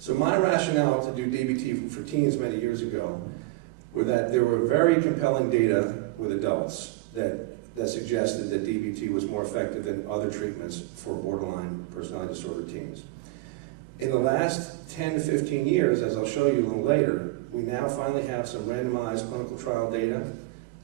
So my rationale to do DBT for teens many years ago were that there were very compelling data with adults that suggested that DBT was more effective than other treatments for borderline personality disorder teens. In the last 10 to 15 years, as I'll show you a little later, we now finally have some randomized clinical trial data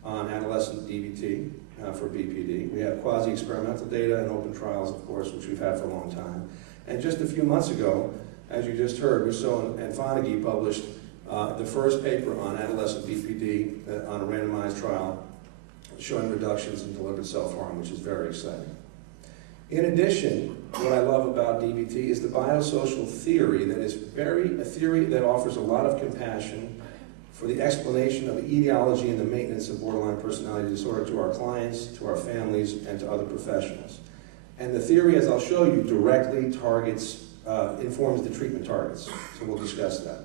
on adolescent DBT for BPD. We have quasi-experimental data and open trials, of course, which we've had for a long time. And just a few months ago, as you just heard, Rousseau and Fonagy published the first paper on adolescent BPD on a randomized trial showing reductions in deliberate self-harm, which is very exciting. In addition, what I love about DBT is the biosocial theory that is a theory that offers a lot of compassion for the explanation of the etiology and the maintenance of borderline personality disorder to our clients, to our families, and to other professionals. And the theory, as I'll show you, directly targets, informs the treatment targets. So we'll discuss that.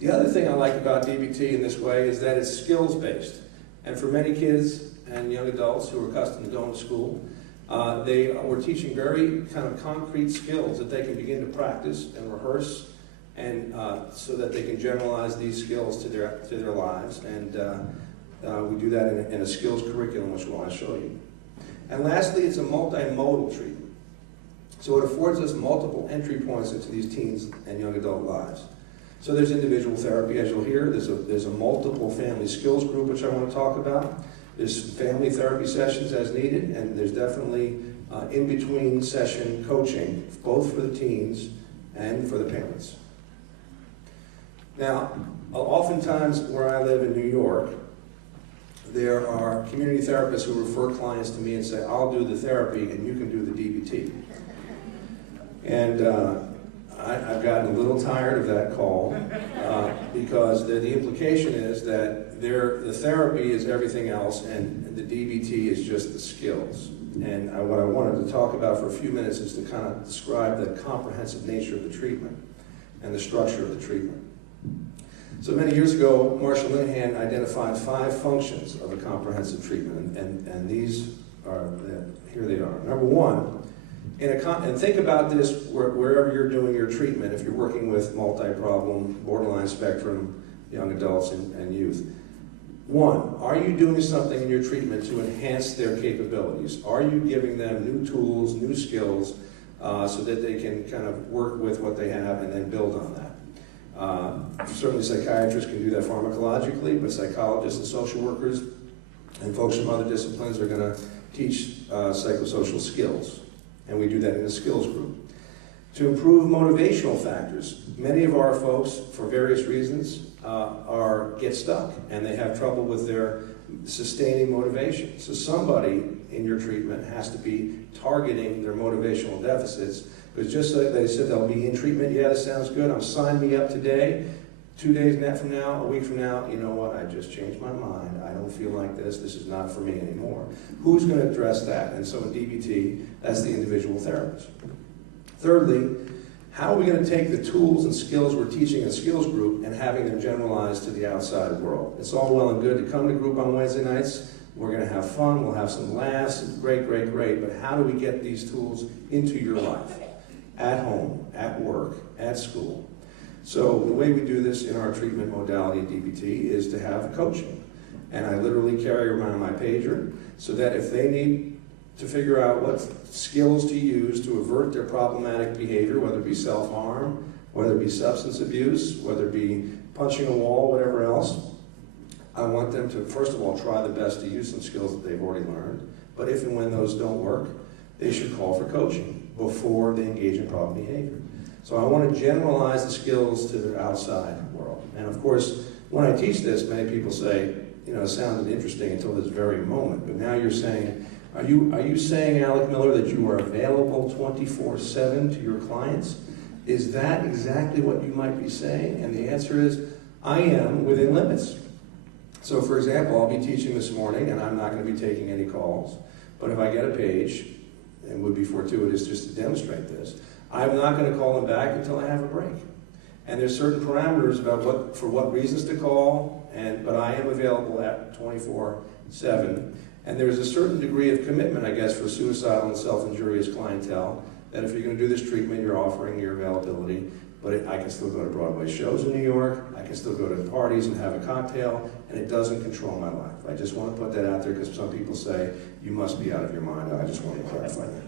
The other thing I like about DBT in this way is that it's skills-based. And for many kids and young adults who are accustomed to going to school, we're teaching very kind of concrete skills that they can begin to practice and rehearse, and so that they can generalize these skills to their lives. And we do that in a skills curriculum, which I'll show you. And lastly, it's a multimodal treatment. So it affords us multiple entry points into these teens and young adult lives. So there's individual therapy, as you'll hear. There's a multiple family skills group, which I want to talk about. There's family therapy sessions as needed, and there's definitely in-between session coaching, both for the teens and for the parents. Now, oftentimes where I live in New York, there are community therapists who refer clients to me and say, I'll do the therapy and you can do the DBT. And I've gotten a little tired of that call because the implication is that the therapy is everything else and the DBT is just the skills. And what I wanted to talk about for a few minutes is to kind of describe the comprehensive nature of the treatment and the structure of the treatment. So many years ago, Marshall Linehan identified 5 functions of a comprehensive treatment, and these are, here they are. Number 1, and think about this wherever you're doing your treatment, if you're working with multi-problem, borderline spectrum, young adults and youth. 1, are you doing something in your treatment to enhance their capabilities? Are you giving them new tools, new skills, so that they can kind of work with what they have and then build on that? Certainly psychiatrists can do that pharmacologically, but psychologists and social workers and folks from other disciplines are going to teach psychosocial skills. And we do that in a skills group. To improve motivational factors, many of our folks, for various reasons, get stuck and they have trouble with their sustaining motivation. So somebody in your treatment has to be targeting their motivational deficits, because just like they said they'll be in treatment, yeah, this sounds good, sign me up today. 2 days from now, a week from now, you know what, I just changed my mind. I don't feel like this is not for me anymore. Who's going to address that? And so in DBT, that's the individual therapist. Thirdly, how are we going to take the tools and skills we're teaching in a skills group and having them generalized to the outside world? It's all well and good to come to group on Wednesday nights. We're going to have fun, we'll have some laughs, great, great, great, but how do we get these tools into your life? At home, at work, at school. So the way we do this in our treatment modality at DBT is to have coaching. And I literally carry around my pager so that if they need to figure out what skills to use to avert their problematic behavior, whether it be self-harm, whether it be substance abuse, whether it be punching a wall, whatever else, I want them to, first of all, try the best to use some skills that they've already learned. But if and when those don't work, they should call for coaching before they engage in problem behavior. So I want to generalize the skills to the outside world. And of course, when I teach this, many people say, you know, it sounded interesting until this very moment, but now you're saying, are you saying, Alec Miller, that you are available 24/7 to your clients? Is that exactly what you might be saying? And the answer is, I am within limits. So for example, I'll be teaching this morning, and I'm not going to be taking any calls, but if I get a page, and it would be fortuitous just to demonstrate this, I'm not going to call them back until I have a break. And there's certain parameters about for what reasons to call, but I am available at 24/7. And there's a certain degree of commitment, I guess, for suicidal and self-injurious clientele, that if you're going to do this treatment, you're offering your availability but I can still go to Broadway shows in New York, I can still go to parties and have a cocktail, and it doesn't control my life. I just want to put that out there because some people say, you must be out of your mind. I just want to clarify that.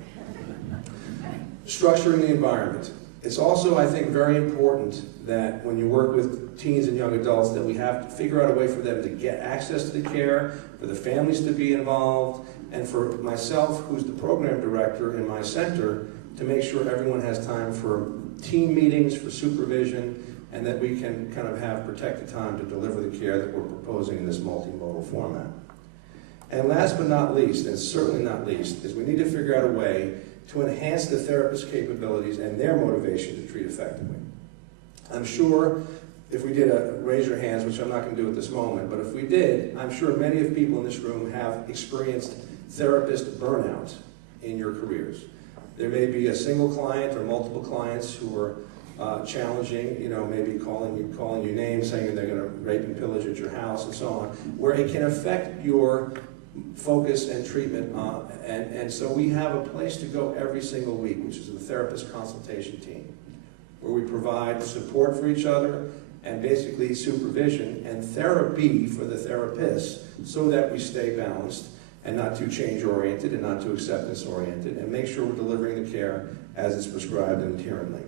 Structuring the environment. It's also, I think, very important that when you work with teens and young adults that we have to figure out a way for them to get access to the care, for the families to be involved, and for myself, who's the program director in my center, to make sure everyone has time for team meetings, for supervision, and that we can kind of have protected time to deliver the care that we're proposing in this multimodal format. And last but not least, and certainly not least, is we need to figure out a way to enhance the therapist's capabilities and their motivation to treat effectively. I'm sure if we did a raise your hands, which I'm not going to do at this moment, but if we did, I'm sure many of the people in this room have experienced therapist burnout in your careers. There may be a single client or multiple clients who are challenging, maybe calling you names, saying that they're going to rape and pillage at your house and so on, where it can affect your focus and treatment. And so we have a place to go every single week, which is the therapist consultation team, where we provide support for each other and basically supervision and therapy for the therapists so that we stay balanced and not too change-oriented and not too acceptance-oriented, and make sure we're delivering the care as it's prescribed and adherently.